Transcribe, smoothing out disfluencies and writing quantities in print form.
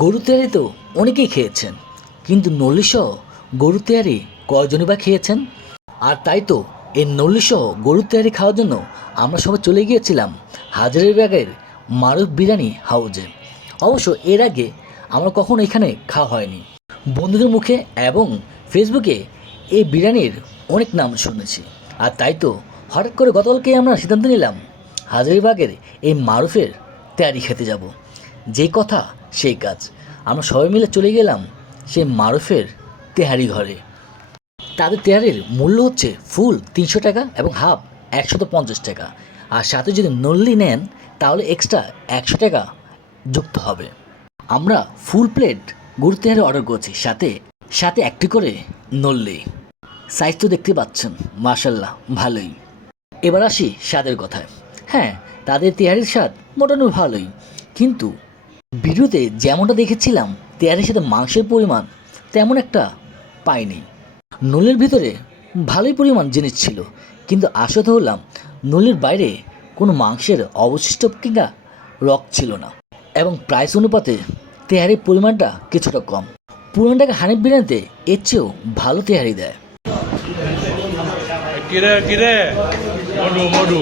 গরু তেহারি তো অনেকেই খেয়েছেন, কিন্তু নল্লিসহ গরু তেহারি কয়জনই বা খেয়েছেন? আর তাই তো এই নল্লিসহ গরু তেহারি খাওয়ার জন্য আমরা সবাই চলে গিয়েছিলাম হাজারীবাগের মারুফ বিরিয়ানি হাউজে। অবশ্য এর আগে আমরা কখনো এখানে খাওয়া হয়নি। বন্ধুদের মুখে এবং ফেসবুকে এই বিরিয়ানির অনেক নাম শুনেছি। আর তাই তো হঠাৎ করে গতকালকেই আমরা সিদ্ধান্ত নিলাম হাজারীবাগের এই মারুফের তেহারি খেতে যাব। যেই কথা সেই কাজ, আমরা সবাই মিলে চলে গেলাম সেই মারুফের তেহারি ঘরে। তাদের তেহারির মূল্য হচ্ছে ফুল 300 টাকা এবং হাফ 150 টাকা। আর সাথে যদি নল্লি নেন তাহলে এক্সট্রা 100 টাকা যুক্ত হবে। আমরা ফুল প্লেট গরুর তেহারি অর্ডার করছি, সাথে সাথে একটি করে নল্লি। সাইজ তো দেখতে পাচ্ছেন, মাশাল্লাহ ভালোই। এবার আসি স্বাদের কথায়। হ্যাঁ, তাদের তেহারির স্বাদ মোটামুটি ভালোই, কিন্তু ভিডিওতে যেমনটা দেখেছিলাম তেহারির সাথে মাংসের পরিমাণ তেমন একটা পাইনি। নলের ভিতরে ভালোই পরিমাণ জিনিস ছিল, কিন্তু আশাতে হলাম নলের বাইরে কোনো মাংসের অবশিষ্ট কিংবা রক ছিল না। এবং প্রাইস অনুপাতে তেহারির পরিমাণটা কিছুটা কম। পুরান ঢাকা হানিফ বিরিয়ানিতে এর চেয়েও ভালো তেহারি দেয়। কিরে কিরে মধু মধু